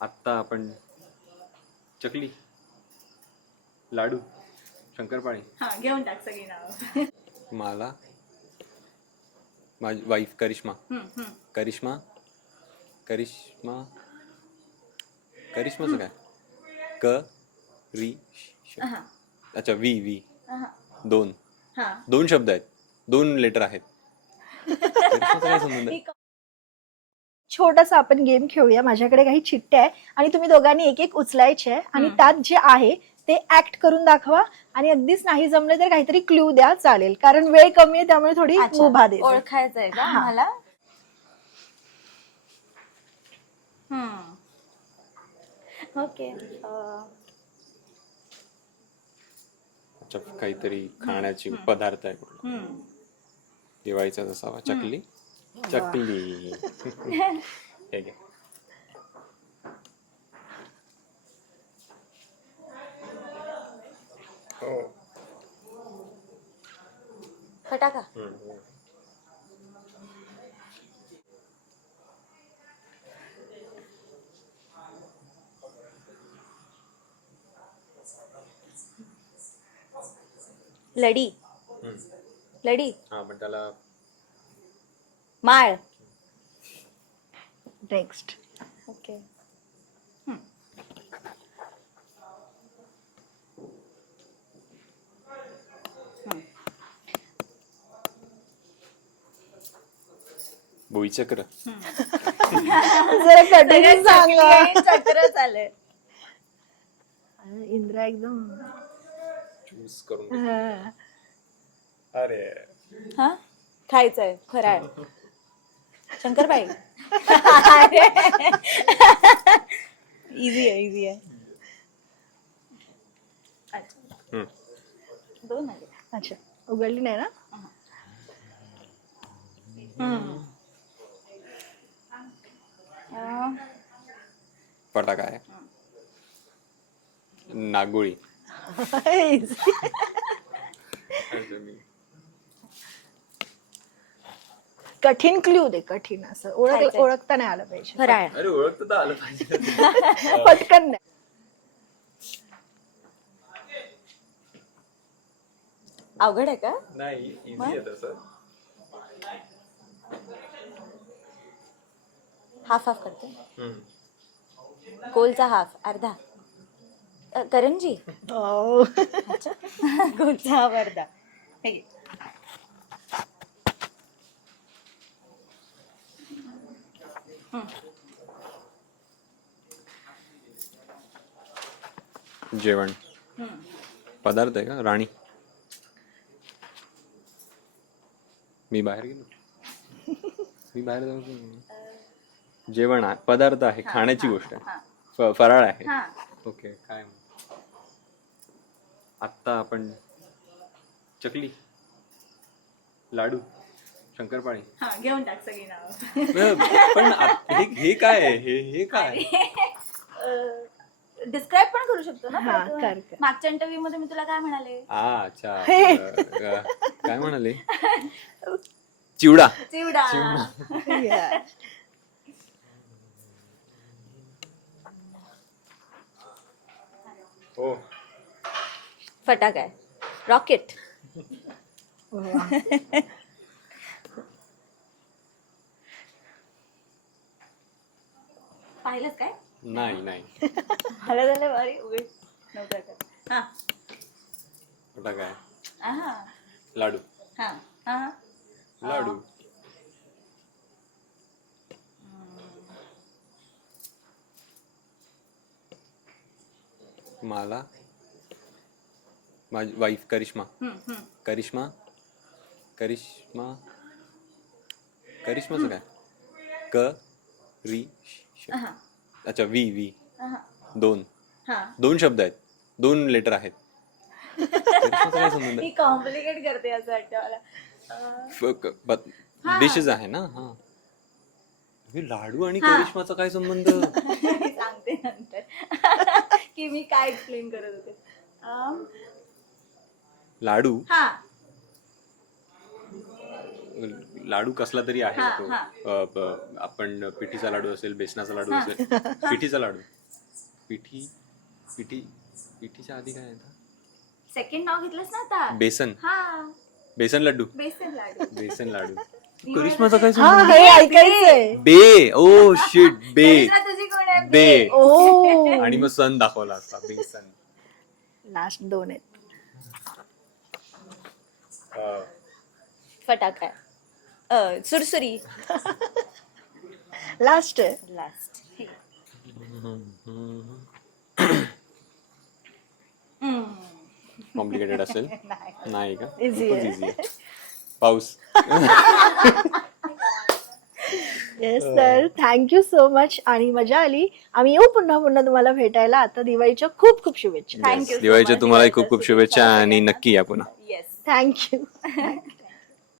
आत्ता आपण चकली लाडू शंकरपाळी. हा घेऊन टाक सगळी नाव. मला माझी वाईफ करिश्मा. करिश्मा करिश्मा करिश्माचं काय? क री श- अच्छा वी वी. दोन. हा. दोन शब्द आहेत. दोन लेटर आहेत. करिश्माचा काय संबंध? छोटासा आपण गेम खेळूया. माझ्याकडे काही चिठ्ठ्या आहे आणि तुम्ही दोघांनी एक एक उचलायचे आहे आणि त्यात जे आहे ते ऍक्ट करून दाखवा आणि अगदीच नाही जमले तर काहीतरी क्लू द्या चालेल. कारण वेळ कमी आहे त्यामुळे थोडी अच्छा, मुभा दे ओळखायचंय का हा. मला ओके. अच्छा काहीतरी खाण्याची पदार्थ आहे कुठला. दिवाळीचा असावा चकली. चकली हे घे. फटाका लडी लडी हा पण त्याला माळ. नेक्स्ट ओके भुईचक्र जरा कठीण सांगा. चक्र चालय इंद्रा एकदम. चूज करून हा. अरे. हा? खायचंय फराळ. शंकरबाई. इझी आहे इझी आहे. हम्म. दोन आले. अच्छा उघडली नाही ना? अं, फटाका आहे. नागोळी. कठीण क्ल्यू दे कठीण असं. ओळख खायचंय. ओळखता नाही आलं पाहिजे. फराळ अरे ओळखतं तर आलं पाहिजे. पटकन नाही. अवघड आहे का? नाही इझी आहे तसं. हाफ हाफ करते. हम्म. गोलचा हाफ अर्धा. अ, करंजी हो. गोलचा हाफ अर्धा. हे घे. जेवण. पदार्थ आहे का? राणी. मी बाहेर गेलो. मी बाहेर जाऊ जेवण आहे पदार्थ आहे खाण्याची गोष्ट आहे. फराळ आहे. हा. ओके काय? आत्ता आपण चकली लाडू. शंकरपाळी. हा घेऊन टाक सगळी नाव. पण हे हे काय आहे? हे हे काय डिस्क्राईब पण करू शकतो ना हा, परत? कर, कर. मागच्या इंटरव्ह्यू मध्ये मी तुला काय म्हणाले? आ अच्छा. अ, अ, काय म्हणाले? चिवडा. चिवडा. Yeah. हो. फटाका आहे. रॉकेट वा. पाहिलंच काय? नाही नाही. मला झालं भारी उघड. नव्हतं का हा. कुठं काय. लाडू. हा हा लाडू. मला. माझी वाईफ करिश्मा. करिश्मा. करिश्मा. करिश्माचं काय? क. री श-. अच्छा वी वी. दोन. हा. दोन शब्द आहेत. दोन लेटर आहेत. करिश्माचा काय संबंध कॉम्प्लिकेट करते असं वाटतं मला. अं, डिशेस आहे ना? हा. हे लाडू आणि हा. करिश्माचा काय संबंध? मी सांगते नंतर. की मी काय एक्सप्लेन करत होते. अं, लाडू. हा. लाडू कसला तरी आहे तो. अ, आपण पिठीचा लाडू असेल बेसनाचा लाडू असेल. पिठीचा लाडू. पिठी पिठी पिठीच्या आधी काय येतं सेकंड नाव घेतलंस ना आता. बेसन. हा. बेसन बेसन लाडू. बेसन लाडू. करिश्माचा काय हा संबंध? हे ऐकायचंय. बे. ओ शिट बे. करिश्मा तुझी कोण आहे? बे. ओ. आणि मग सन दाखवला असता बेसन. लास्ट दोन आहेत. अ, फटाका. अ, सुरसुरी. लास्ट आहे लास्ट कॉम्प्लिकेटेड असेल? नाही का? Easy खूपच आहे. easy आहे. पाऊस. Yes sir thank you so much आणि मजा आली. आम्ही येऊ पुन्हा पुन्हा तुम्हाला भेटायला. आता दिवाळीच्या खूप खूप शुभेच्छा. You so दिवाळीच्या much. तुम्हालाही खूप खूप शुभेच्छा. आणि नक्की या पुन्हा. Yes thank you